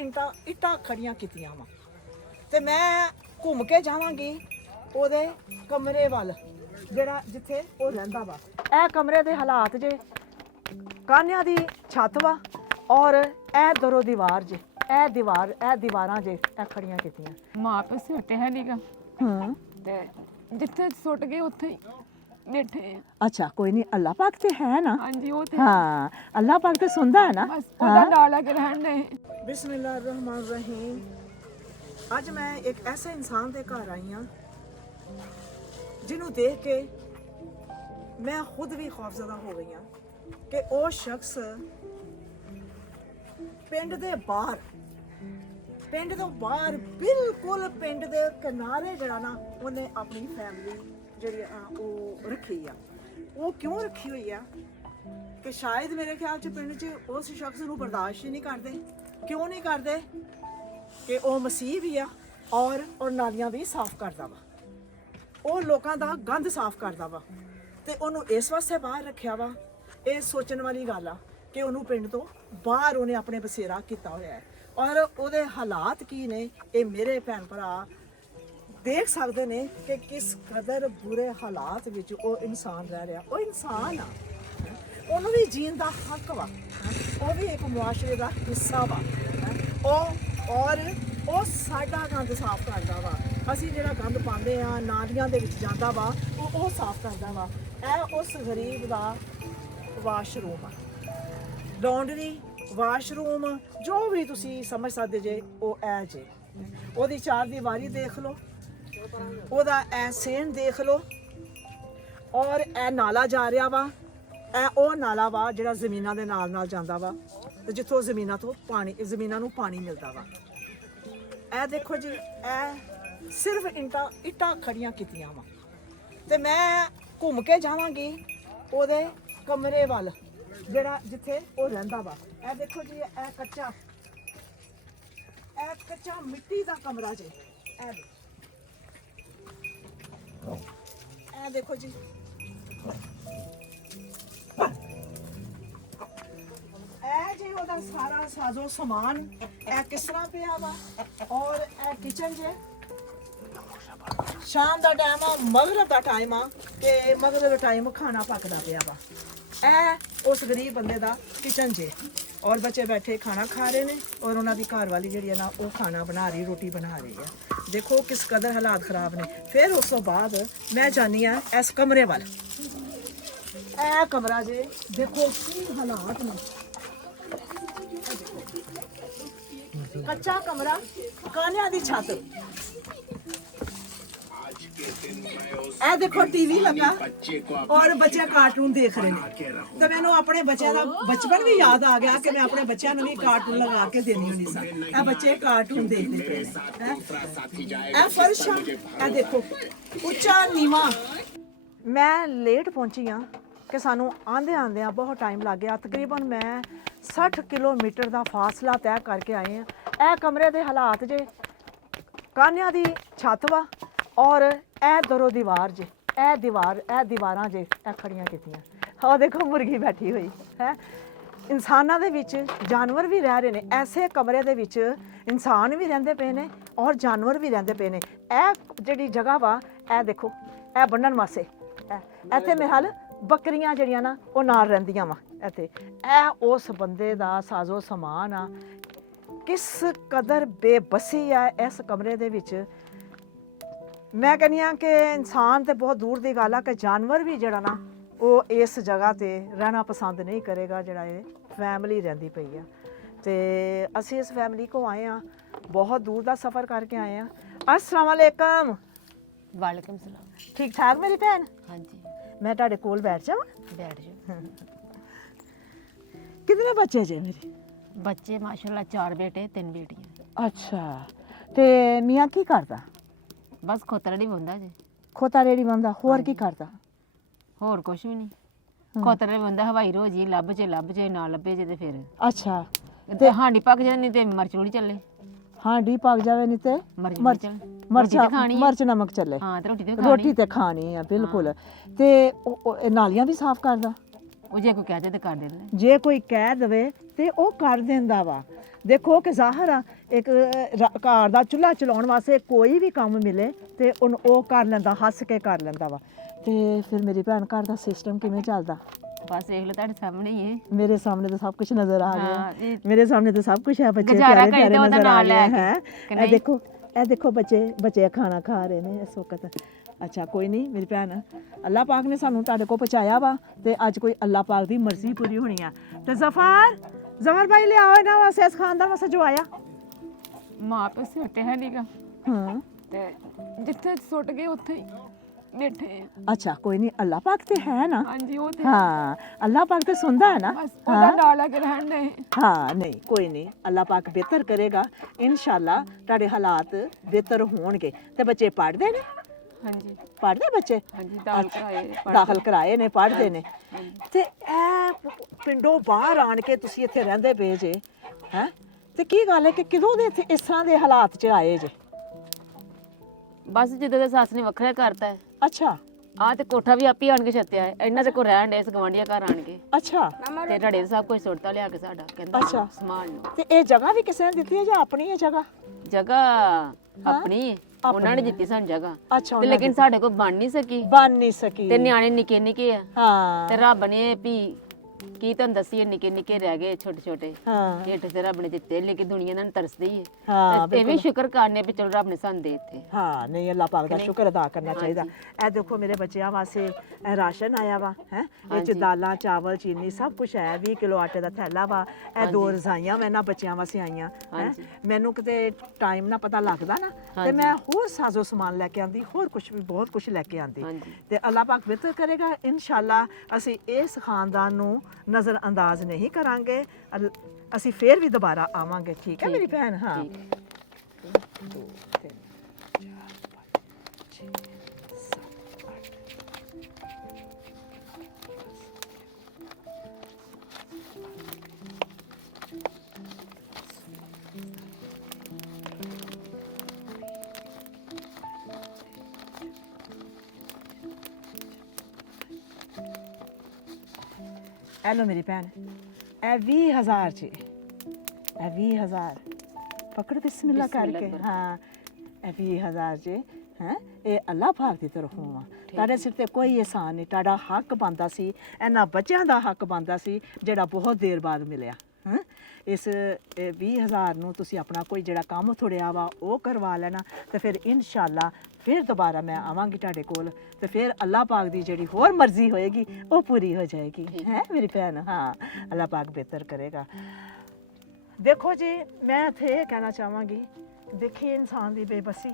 ਇੱਟਾਂ ਖੜੀਆਂ ਕੀਤੀਆਂ ਵਾ ਤੇ ਮੈਂ ਘੁੰਮ ਕੇ ਜਾਵਾਂਗੀ ਉਹਦੇ ਕਮਰੇ ਵੱਲ ਜਿਹੜਾ ਜਿੱਥੇ ਉਹ ਰਹਿੰਦਾ ਵਾ। ਇਹ ਕਮਰੇ ਦੇ ਹਾਲਾਤ ਜੇ ਕਾਨਿਆਂ ਦੀ ਛੱਤ ਵਾ ਔਰ ਇਹ ਦਰੋ ਦੀਵਾਰ ਜੇ ਇਹ ਦੀਵਾਰਾਂ ਜੇ ਇਹ ਖੜੀਆਂ ਕੀਤੀਆਂ। ਮਾਂ ਪਿਓ ਸਿਰ ਤੇ ਹੈ ਨੀਗਾ ਤੇ ਜਿੱਥੇ ਸੁੱਟ ਗਏ ਉੱਥੇ ਹੀ ਬੈਠੇ ਆ। ਅੱਛਾ ਕੋਈ ਨਹੀਂ, ਅੱਲਾਹ ਪਾਕ ਤੇ ਹੈ ਨਾ। ਹਾਂਜੀ ਉਹ ਤੇ हाँ अल्लाह पाक तो सुनता है ना। ਬਸ ਉਹਦਾ ਨਾਲ ਲੱਗ ਰਹਿਣ ਦੇ। बिस्मिल्लाहिर्रहमानिर्रहीम। ਅੱਜ ਮੈਂ ਇੱਕ ਐਸੇ ਇਨਸਾਨ ਦੇ ਘਰ ਆਈ ਹਾਂ ਜਿਹਨੂੰ ਦੇਖ ਕੇ ਮੈਂ ਖੁਦ ਵੀ ਖੌਫਜ਼ਦਾ ਹੋ ਗਈ ਹਾਂ ਕਿ ਉਹ ਸ਼ਖਸ ਪਿੰਡ ਦੇ ਬਾਹਰ ਬਿਲਕੁਲ ਪਿੰਡ ਦੇ ਕਿਨਾਰੇ ਜਿਹੜਾ ਨਾ ਉਹਨੇ ਆਪਣੀ ਫੈਮਿਲੀ ਜਿਹੜੀ ਆ ਉਹ ਰੱਖੀ ਆ। ਉਹ ਕਿਉਂ ਰੱਖੀ ਹੋਈ ਆ ਕਿ ਸ਼ਾਇਦ ਮੇਰੇ ਖਿਆਲ 'ਚ ਪਿੰਡ 'ਚ ਉਸ ਸ਼ਖਸ ਨੂੰ ਬਰਦਾਸ਼ਤ ਹੀ ਨਹੀਂ ਕਰਦੇ। ਕਿਉਂ ਨਹੀਂ ਕਰਦੇ ਕਿ ਉਹ ਮਸੀਹ ਵੀ ਆ ਔਰ ਨਾਲੀਆਂ ਵੀ ਸਾਫ਼ ਕਰਦਾ ਵਾ, ਉਹ ਲੋਕਾਂ ਦਾ ਗੰਦ ਸਾਫ਼ ਕਰਦਾ ਵਾ ਤੇ ਉਹਨੂੰ ਇਸ ਵਾਸਤੇ ਬਾਹਰ ਰੱਖਿਆ ਵਾ। ਇਹ ਸੋਚਣ ਵਾਲੀ ਗੱਲ ਆ ਕਿ ਉਹਨੂੰ ਪਿੰਡ ਤੋਂ ਬਾਹਰ ਉਹਨੇ ਆਪਣੇ ਬਸੇਰਾ ਕੀਤਾ ਹੋਇਆ ਹੈ ਔਰ ਉਹਦੇ ਹਾਲਾਤ ਕੀ ਨੇ ਇਹ ਮੇਰੇ ਭੈਣ ਭਰਾ ਦੇਖ ਸਕਦੇ ਨੇ ਕਿ ਕਿਸ ਕਦਰ ਬੁਰੇ ਹਾਲਾਤ ਵਿੱਚ ਉਹ ਇਨਸਾਨ ਰਹਿ ਰਿਹਾ। ਉਹ ਇਨਸਾਨ ਆ, ਉਹਨੂੰ ਵੀ ਜੀਣ ਦਾ ਹੱਕ ਵਾ, ਉਹ ਵੀ ਇੱਕ ਮੁਆਸ਼ਰੇ ਦਾ ਹਿੱਸਾ ਵਾ। ਉਹ ਸਾਡਾ ਗੰਦ ਸਾਫ਼ ਕਰਦਾ ਵਾ। ਅਸੀਂ ਜਿਹੜਾ ਗੰਦ ਪਾਉਂਦੇ ਆ ਨਾਲੀਆਂ ਦੇ ਵਿੱਚ ਜਾਂਦਾ ਵਾ ਉਹ ਸਾਫ਼ ਕਰਦਾ ਵਾ। ਇਹ ਉਸ ਗਰੀਬ ਦਾ ਵਾਸ਼ਰੂਮ ਆ, ਲਾਂਡਰੀ ਵਾਸ਼ਰੂਮ ਜੋ ਵੀ ਤੁਸੀਂ ਸਮਝ ਸਕਦੇ ਜੇ ਉਹ ਐ ਜੇ। ਉਹਦੀ ਚਾਰ ਦੀਵਾਰੀ ਦੇਖ ਲਓ, ਉਹਦਾ ਐ ਸੇਨ ਦੇਖ ਲਓ ਔਰ ਇਹ ਨਾਲਾ ਜਾ ਰਿਹਾ ਵਾ। ਇਹ ਉਹ ਨਾਲਾ ਵਾ ਜਿਹੜਾ ਜ਼ਮੀਨਾਂ ਦੇ ਨਾਲ ਜਾਂਦਾ ਵਾ ਤੇ ਜਿੱਥੋਂ ਜ਼ਮੀਨਾਂ ਨੂੰ ਪਾਣੀ ਮਿਲਦਾ ਵਾ। ਇਹ ਦੇਖੋ ਜੀ, ਇਹ ਸਿਰਫ ਇੱਟਾਂ ਖੜੀਆਂ ਕੀਤੀਆਂ ਵਾ ਤੇ ਮੈਂ ਘੁੰਮ ਕੇ ਜਾਵਾਂਗੀ ਉਹਦੇ ਕਮਰੇ ਵੱਲ ਜਿਹੜਾ ਜਿੱਥੇ ਉਹ ਰਹਿੰਦਾ ਵਾ। ਇਹ ਦੇਖੋ ਜੀ, ਇਹ ਕੱਚਾ ਮਿੱਟੀ ਦਾ ਕਮਰਾ ਜੇ। ਇਹ ਦੇਖੋ ਜੀ, ਇਹ ਜੇ ਉਹਦਾ ਸਾਰਾ ਸਾਜ਼ੋ ਸਮਾਨ ਇਹ ਕਿਸ ਤਰ੍ਹਾਂ ਪਿਆ ਵਾ ਔਰ ਇਹ ਕਿਚਨ ਜੇ। ਸ਼ਾਮ ਦਾ ਟਾਈਮ ਆ, ਮਗਰਬ ਦਾ ਟਾਈਮ ਆ ਕਿ ਮਗਰਬ ਦਾ ਟਾਈਮ ਖਾਣਾ ਪੱਕਦਾ ਪਿਆ ਵਾ। ਇਹ ਉਸ ਗਰੀਬ ਬੰਦੇ ਦਾ ਕਿਚਨ ਜੇ ਔਰ ਬੱਚੇ ਬੈਠੇ ਖਾਣਾ ਖਾ ਰਹੇ ਨੇ ਔਰ ਉਹਨਾਂ ਦੀ ਘਰ ਵਾਲੀ ਜਿਹੜੀ ਹੈ ਨਾ ਉਹ ਖਾਣਾ ਬਣਾ ਰਹੀ, ਰੋਟੀ ਬਣਾ ਰਹੀ ਹੈ। ਦੇਖੋ ਕਿਸ ਕਦਰ ਹਾਲਾਤ ਖਰਾਬ ਨੇ। ਫਿਰ ਉਸ ਤੋਂ ਬਾਅਦ ਮੈਂ ਜਾਨੀ ਆ ਇਸ ਕਮਰੇ ਵੱਲ। ਇਹ ਕਮਰਾ ਜੇ ਦੇਖੋ ਕੀ ਹਾਲਾਤ ਨੇ। ਕੱਚਾ ਕਮਰਾ, ਕਾਨਿਆਂ ਦੀ ਛੱਤ। ਇਹ ਦੇਖੋ ਟੀਵੀ ਲੱਗਾ ਔਰ ਬੱਚੇ ਕਾਰਟੂਨ ਦੇਖ ਰਹੇ ਨੇ ਤੇ ਮੈਨੂੰ ਆਪਣੇ ਬੱਚਿਆਂ ਦਾ ਬਚਪਨ ਵੀ ਯਾਦ ਆ ਗਿਆ ਕਿ ਮੈਂ ਆਪਣੇ ਬੱਚਿਆਂ ਨੂੰ ਵੀ ਕਾਰਟੂਨ ਲਗਾ ਕੇ ਦੇਣੀ ਹੁੰਦੀ ਸਾਂ। ਇਹ ਬੱਚੇ ਕਾਰਟੂਨ ਦੇਖਦੇ ਪਏ ਨੇ। ਇਹ ਫਰਸ਼, ਇਹ ਦੇਖੋ ਉੱਚਾ ਨੀਵਾਂ। ਮੈਂ ਲੇਟ ਪਹੁੰਚੀ ਆ ਕਿ ਸਾਨੂੰ ਆਂਦਿਆਂ ਬਹੁਤ ਟਾਈਮ ਲੱਗ ਗਿਆ। ਤਕਰੀਬਨ ਮੈਂ 60 ਕਿਲੋਮੀਟਰ ਦਾ ਫਾਸਲਾ ਤੈਅ ਕਰਕੇ ਆਏ ਆ। ਇਹ ਕਮਰੇ ਦੇ ਹਾਲਾਤ ਜੇ ਕਾਨਿਆਂ ਦੀ ਛੱਤ ਵਾ ਔਰ ਇਹ ਦਰੋ ਦੀਵਾਰ ਜੇ ਇਹ ਦੀਵਾਰਾਂ ਜੇ ਇਹ ਖੜੀਆਂ ਕੀਤੀਆਂ। ਉਹ ਦੇਖੋ ਮੁਰਗੀ ਬੈਠੀ ਹੋਈ ਹੈ। ਇਨਸਾਨਾਂ ਦੇ ਵਿੱਚ ਜਾਨਵਰ ਵੀ ਰਹਿ ਰਹੇ ਨੇ। ਐਸੇ ਕਮਰੇ ਦੇ ਵਿੱਚ ਇਨਸਾਨ ਵੀ ਰਹਿੰਦੇ ਪਏ ਨੇ ਔਰ ਜਾਨਵਰ ਵੀ ਰਹਿੰਦੇ ਪਏ ਨੇ। ਇਹ ਜਿਹੜੀ ਜਗ੍ਹਾ ਵਾ ਇਹ ਦੇਖੋ, ਇਹ ਬੰਨਣ ਵਾਸਤੇ ਇੱਥੇ ਮੇਰੇ ਹਾਲ ਬੱਕਰੀਆਂ ਜਿਹੜੀਆਂ ਨਾ ਉਹ ਨਾਲ ਰਹਿੰਦੀਆਂ ਵਾ ਇੱਥੇ। ਇਹ ਉਸ ਬੰਦੇ ਦਾ ਸਾਜ਼ੋ ਸਮਾਨ ਆ। ਕਿਸ ਕਦਰ ਬੇਬਸੀ ਆ ਇਸ ਕਮਰੇ ਦੇ ਵਿੱਚ। ਮੈਂ ਕਹਿੰਦੀ ਹਾਂ ਕਿ ਇਨਸਾਨ ਤੇ ਬਹੁਤ ਦੂਰ ਦੀ ਗੱਲ ਆ ਕਿ ਜਾਨਵਰ ਵੀ ਜਿਹੜਾ ਨਾ ਉਹ ਇਸ ਜਗ੍ਹਾ ਤੇ ਰਹਿਣਾ ਪਸੰਦ ਨਹੀਂ ਕਰੇਗਾ ਜਿਹੜਾ ਇਹ ਫੈਮਿਲੀ ਰਹਿੰਦੀ ਪਈ ਆ। ਤੇ ਅਸੀਂ ਇਸ ਫੈਮਿਲੀ ਕੋ ਆਏ ਆ, ਬਹੁਤ ਦੂਰ ਦਾ ਸਫ਼ਰ ਕਰਕੇ ਆਏ ਆ। अस्सलाम वालेकुम। ਵਾਲੇਕਮ ਸਲਾਮ। ठीक ठाक मेरी भैन? ਹਾਂਜੀ मैं ਤੁਹਾਡੇ ਕੋਲ बैठ जावां? ਬੈਠ ਜਾਓ। कितने बच्चे जे मेरे? ਬੱਚੇ ਮਾਸ਼ਾਅੱਲਾ 4 ਬੇਟੇ 3 ਬੇਟੀਆਂ। अच्छा ते मियाँ की करदा? ਬਸ ਖੋਤਰਾ ਨਹੀਂ ਬੰਦਾ ਜੀ। खोता रेड़ी बंदा होर की करदा? ਹੋਰ ਕੁਝ ਵੀ ਨਹੀਂ। ਖੋਤਰਾ ਬੰਦਾ ਹਵਾਈ ਰੋਜੀ ਲੱਭ ਜੇ ਨਾ ਲੱਭੇ ਜੇ ਤੇ ਫਿਰ अच्छा ਤੇ ਹਾਂਡੀ ਪੱਕ ਜੇ ਨਹੀਂ ਤੇ ਮਰਚ ਨਹੀਂ ਚੱਲੇ। ਹਾਂਡੀ ਪੱਕ ਜਾਵੇ ਨਹੀਂ ਤੇ ਮਿਰਚ ਨਮਕ ਚੱਲੇ। ਹਾਂ ਤੇ ਰੋਟੀ ਤੇ ਖਾਣੀ ਆ ਬਿਲਕੁਲ। ਤੇ ਉਹ ਨਾਲੀਆਂ ਵੀ ਸਾਫ਼ ਕਰਦਾ? ਉਹ ਜੇ ਕੋਈ ਕਹਿ ਦੇ ਤੇ ਕਰ ਦਿੰਦੇ। ਜੇ ਕੋਈ ਕਹਿ ਦਵੇ ਤੇ ਉਹ ਕਰ ਦਿੰਦਾ ਵਾ। ਦੇਖੋ ਕਿ ਜ਼ਾਹਰ ਆ ਇੱਕ ਘਰ ਦਾ ਚੁੱਲ੍ਹਾ ਚਲਾਉਣ ਵਾਸਤੇ ਕੋਈ ਵੀ ਕੰਮ ਮਿਲੇ ਤੇ ਉਹਨੂੰ ਉਹ ਕਰ ਲੈਂਦਾ, ਹੱਸ ਕੇ ਕਰ ਲੈਂਦਾ ਵਾ। ਤੇ ਫਿਰ ਮੇਰੀ ਭੈਣ ਘਰ ਦਾ ਸਿਸਟਮ ਕਿਵੇਂ ਚੱਲਦਾ? ਬਸ ਇਹ ਲੋ ਤੁਹਾਡੇ ਸਾਹਮਣੇ ਹੀ ਹੈ। ਮੇਰੇ ਸਾਹਮਣੇ ਤਾਂ ਸਭ ਕੁਝ ਨਜ਼ਰ ਆ ਹਾਂ, ਗਿਆ, ਇਹ ਮੇਰੇ ਸਾਹਮਣੇ ਤਾਂ ਸਭ ਕੁਝ ਹੈ। ਬੱਚੇ ਗੁਜ਼ਾਰਾ ਪਿਆਰੇ ਕਰੀਦਾ ਪਿਆਰੇ ਉਹਦਾ ਨਜ਼ਰ ਆ ਨਾਂ ਰਹੇ ਲੈ ਕੇ, ਹੈ। ਕਿ ਇਹ ਨਹੀਂ? ਦੇਖੋ ਬੱਚੇ ਖਾਣਾ ਖਾ ਰਹੇ ਨੇ ਇਸ ਵਕਤ। ਅੱਛਾ ਕੋਈ ਨਹੀਂ ਮੇਰੀ ਭੈਣ, ਅੱਲਾਹ ਪਾਕ ਨੇ ਸਾਨੂੰ ਤੁਹਾਡੇ ਕੋਲ ਪਹੁੰਚਾਇਆ ਵਾ ਤੇ ਅੱਜ ਕੋਈ ਅੱਲਾਹ ਪਾਕ ਦੀ ਮਰਜ਼ੀ ਪੂਰੀ ਹੋਣੀ ਆ। ਤੇ ਜ਼ਫਰ ਭਾਈ ਲਿਆਓ ਇਹਨਾਂ ਵਾਸਤੇ, ਇਸ ਖਾਨਦਾਨ ਵਾਸਤੇ ਜੋ ਆਇਆ। ਮਾਂ ਪਿਓ ਸੁੱਟੇ ਹੈ ਨੀਗਾ ਹਾਂ ਤੇ ਜਿੱਥੇ ਸੁੱਟ ਗਏ ਉੱਥੇ ਹੀ ਬੈਠੇ ਆ। ਅੱਛਾ ਕੋਈ ਨਹੀਂ, ਅੱਲਾਹ ਪਾਕ ਤੇ ਹੈ ਨਾ। ਹਾਂਜੀ ਉਹ ਤੇ ਹਾਂ ਅੱਲਾਹ ਪਾਕ ਤੇ ਸੁਣਦਾ ਹੈ ਨਾ। ਬਸ ਉਹਦਾ ਨਾਂ ਲੈ ਕੇ ਰਹਿਣ ਦੇ। ਹਾਂ ਨਹੀਂ ਕੋਈ ਨਹੀਂ, ਅੱਲਾਹ ਪਾਕ ਬਿਹਤਰ ਕਰੇਗਾ ਇਨਸ਼ਾਅੱਲਾ। ਤੁਹਾਡੇ ਹਾਲਾਤ ਬਿਹਤਰ ਹੋਣਗੇ। ਤੇ ਬੱਚੇ ਪੜ੍ਹਦੇ ਨੇ? ਹਾਂਜੀ ਪੜ੍ਹਦੇ ਬੱਚੇ? ਹਾਂਜੀ ਦਾਲ ਕਰਾਏ ਦਾਖਲ ਕਰਾਏ ਨੇ, ਪੜ੍ਹਦੇ ਨੇ। ਤੇ ਇਹ ਪਿੰਡੋਂ ਬਾਹਰ ਆਣ ਕੇ ਤੁਸੀਂ ਇੱਥੇ ਰਹਿੰਦੇ ਪਏ ਜੇ ਹੈ, ਤੇ ਕੀ ਗੱਲ ਹੈ ਕਿ ਕਿਦੋਂ ਦੇ ਇੱਥੇ ਇਸ ਤਰ੍ਹਾਂ ਦੇ ਹਾਲਾਤ 'ਚ ਆਏ ਜੇ? ਬਸ ਜਦੋਂ ਦੇ ਸੱਸ ਨੇ ਵੱਖਰਾ ਕਰਤਾ ਹੈ। ਅੱਛਾ ਆ ਤੇ ਕੋਠਾ ਵੀ ਆਪੇ ਆਣ ਕੇ ਛੱਤਿਆ ਹੈ। ਇਹਨਾਂ ਦੇ ਕੋਲ ਰਹਿਣ ਦੇ ਇਸ ਗਵਾਂਢੀਆਂ ਘਰ ਆਣ ਕੇ ਅੱਛਾ ਤੇ ਰੜੇ ਸਭ ਕੁਝ ਸੁੱਟਤਾ ਲਿਆ ਕੇ ਸਾਡਾ, ਕਹਿੰਦਾ ਅੱਛਾ। ਸਮਾਨ ਨੂੰ। ਤੇ ਇਹ ਜਗ੍ਹਾ ਵੀ ਕਿਸੇ ਨੇ ਦਿੱਤੀ ਹੈ ਜਾਂ ਆਪਣੀ ਹੈ ਜਗ੍ਹਾ? ਜਗ੍ਹਾ ਆਪਣੀ ਹੈ, ਉਹਨਾਂ ਨੇ ਦਿੱਤੀ ਸਾਨੂੰ ਜਗ੍ਹਾ ਅੱਛਾ ਤੇ ਲੇਕਿਨ ਸਾਡੇ ਕੋਲ ਬਣ ਨਹੀਂ ਸਕੀ ਬਣ ਨਹੀਂ ਸਕੀ। ਤੇ ਨਿਆਣੇ ਨਿੱਕੇ ਨਿੱਕੇ ਆ ਹਾਂ ਤੇ ਰੱਬ ਨੇ ਵੀ ਕੀ ਤੁਹਾਨੂੰ ਦੱਸੀਏ, ਨਿੱਕੇ ਨਿੱਕੇ ਰਹਿ ਗਏ ਛੋਟੇ ਛੋਟੇ ਹਾਂ ਹੇਠ ਤੇ ਰੱਬ ਨੇ ਦਿੱਤੇ, ਲੇਕਿਨ ਦੁਨੀਆ ਨਾਲ ਤਰਸਦੀ ਹੈ। ਹਾਂ ਤੇ ਇਹ ਵੀ ਸ਼ੁਕਰ ਕਰਨੇ ਵੀ ਚਲੋ ਰੱਬ ਨੇ ਸਾਨੂੰ ਦੇ ਦਿੱਤੇ। ਹਾਂ ਨਹੀਂ ਅੱਲਾਹ ਪਾਕ ਦਾ ਸ਼ੁਕਰ ਅਦਾ ਕਰਨਾ ਚਾਹੀਦਾ। ਇਹ ਦੇਖੋ ਮੇਰੇ ਬੱਚਿਆਂ ਵਾਸਤੇ ਇਹ ਰਾਸ਼ਨ ਆਇਆ ਵਾ ਹੈ, ਇਹ ਚ ਦਾਲਾਂ ਚਾਵਲ ਚੀਨੀ ਸਭ ਕੁਝ ਹੈ। 20 ਕਿਲੋ ਆਟੇ ਦਾ ਥੈਲਾ ਵਾ। ਇਹ 2 ਰਜ਼ਾਈਆਂ ਮੈਂ ਇਹਨਾਂ ਬੱਚਿਆਂ ਵਾਸਤੇ ਆਈਆਂ ਹੈ। ਮੈਨੂੰ ਕਿਤੇ ਟਾਈਮ ਨਾ ਪਤਾ ਲੱਗਦਾ ਨਾ ਤੇ ਮੈਂ ਹੋਰ ਸਾਜ਼ੋ ਸਮਾਨ ਲੈ ਕੇ ਆਂਦੀ, ਹੋਰ ਕੁਝ ਵੀ ਬਹੁਤ ਕੁਝ ਲੈ ਕੇ ਆਂਦੀ। ਤੇ ਅੱਲਾਹ ਪਾਕ ਬਿਹਤਰ ਕਰੇਗਾ ਇਨਸ਼ਾਅੱਲਾ। ਅਸੀਂ ਇਸ ਖਾਨਦਾਨ ਨੂੰ ਨਜ਼ਰ ਅੰਦਾਜ਼ ਨਹੀਂ ਕਰਾਂਗੇ। ਅਸੀਂ ਫੇਰ ਵੀ ਦੁਬਾਰਾ ਆਵਾਂਗੇ। ਠੀਕ ਹੈ ਮੇਰੀ ਭੈਣ? ਹਾਂ ਇਹ ਲਓ ਮੇਰੀ ਭੈਣ, ਇਹ 20,000 ਜੀ, ਇਹ 20,000 ਪਕੜ ਬਿਸਮਿਲ੍ਲਾ ਕਰਕੇ। ਹਾਂ ਇਹ 20,000 ਜੀ ਹੈ, ਇਹ ਅੱਲਾਹ ਪਾਕ ਦੀ ਤਰਫੋਂ ਆ। ਤੁਹਾਡੇ ਸਿਰ ਤੇ ਕੋਈ ਅਹਿਸਾਨ ਨਹੀਂ। ਤੁਹਾਡਾ ਹੱਕ ਬਣਦਾ ਸੀ, ਇਹਨਾਂ ਬੱਚਿਆਂ ਦਾ ਹੱਕ ਬਣਦਾ ਸੀ ਜਿਹੜਾ ਬਹੁਤ ਦੇਰ ਬਾਅਦ ਮਿਲਿਆ। ਇਸ 20,000 ਨੂੰ ਤੁਸੀਂ ਆਪਣਾ ਕੋਈ ਜਿਹੜਾ ਕੰਮ ਥੋੜਿਆ ਵਾ ਉਹ ਕਰਵਾ ਲੈਣਾ ਤੇ ਫਿਰ ਇਨਸ਼ਾਅੱਲਾ ਫਿਰ ਦੁਬਾਰਾ ਮੈਂ ਆਵਾਂਗੀ ਤੁਹਾਡੇ ਕੋਲ ਤੇ ਫਿਰ ਅੱਲਾਹ ਪਾਕ ਦੀ ਜਿਹੜੀ ਹੋਰ ਮਰਜ਼ੀ ਹੋਏਗੀ ਉਹ ਪੂਰੀ ਹੋ ਜਾਏਗੀ ਹੈ ਮੇਰੀ ਭੈਣ। ਹਾਂ ਅੱਲਾਹ ਪਾਕ ਬਿਹਤਰ ਕਰੇਗਾ। ਦੇਖੋ ਜੀ ਮੈਂ ਇੱਥੇ ਇਹ ਕਹਿਣਾ ਚਾਹਾਂਗੀ, ਦੇਖੀ ਇਨਸਾਨ ਦੀ ਬੇਬਸੀ,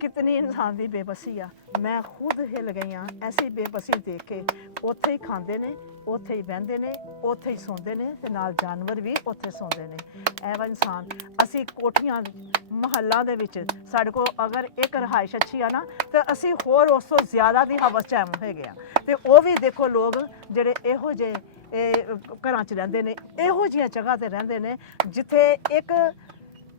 ਕਿਤਨੀ ਇਨਸਾਨ ਦੀ ਬੇਬਸੀ ਆ। ਮੈਂ ਖੁਦ ਹਿੱਲ ਗਈ ਹਾਂ ਐਸੀ ਬੇਬਸੀ ਦੇਖ ਕੇ। ਉੱਥੇ ਹੀ ਖਾਂਦੇ ਨੇ, ਉੱਥੇ ਹੀ ਬਹਿੰਦੇ ਨੇ, ਉੱਥੇ ਹੀ ਸੌਂਦੇ ਨੇ ਤੇ ਨਾਲ ਜਾਨਵਰ ਵੀ ਉੱਥੇ ਸੌਂਦੇ ਨੇ। ਐਵੇਂ ਇਨਸਾਨ ਅਸੀਂ ਕੋਠੀਆਂ ਮੁਹੱਲਾਂ ਦੇ ਵਿੱਚ ਸਾਡੇ ਕੋਲ ਅਗਰ ਇੱਕ ਰਿਹਾਇਸ਼ ਅੱਛੀ ਆ ਨਾ ਤੇ ਅਸੀਂ ਹੋਰ ਉਸ ਤੋਂ ਜ਼ਿਆਦਾ ਦੀ ਹਵਸ ਚੈਮ ਹੋ ਗਿਆ। ਤੇ ਉਹ ਵੀ ਦੇਖੋ ਲੋਕ ਜਿਹੜੇ ਇਹੋ ਜਿਹੇ ਘਰਾਂ 'ਚ ਰਹਿੰਦੇ ਨੇ, ਇਹੋ ਜਿਹੀਆਂ ਜਗ੍ਹਾ ਤੇ ਰਹਿੰਦੇ ਨੇ ਜਿੱਥੇ ਇੱਕ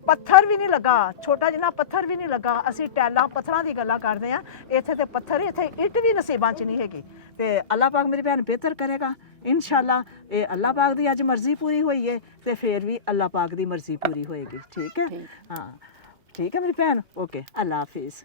ਪੱਥਰ ਵੀ ਨਹੀਂ ਲੱਗਾ, ਛੋਟਾ ਜਿਹਾ ਪੱਥਰ ਵੀ ਨਹੀਂ ਲੱਗਾ। ਅਸੀਂ ਟੈਲਾਂ ਪੱਥਰਾਂ ਦੀ ਗੱਲਾਂ ਕਰਦੇ ਆ, ਇੱਥੇ ਤੇ ਪੱਥਰ, ਇੱਥੇ ਇੱਟ ਵੀ ਨਸੀਬਾਂ 'ਚ ਨਹੀਂ ਹੈਗੀ। ਤੇ ਅੱਲਾਹ ਪਾਕ ਮੇਰੀ ਭੈਣ ਬਿਹਤਰ ਕਰੇਗਾ ਇਨਸ਼ਾਅੱਲਾ। ਇਹ ਅੱਲਾਹ ਪਾਕ ਦੀ ਅੱਜ ਮਰਜ਼ੀ ਪੂਰੀ ਹੋਈ ਹੈ ਤੇ ਫਿਰ ਵੀ ਅੱਲਾਹ ਪਾਕ ਦੀ ਮਰਜ਼ੀ ਪੂਰੀ ਹੋਏਗੀ। ਠੀਕ ਹੈ? ਹਾਂ ਠੀਕ ਹੈ ਮੇਰੀ ਭੈਣ। ਓਕੇ ਅੱਲਾਹ ਹਾਫਿਜ਼।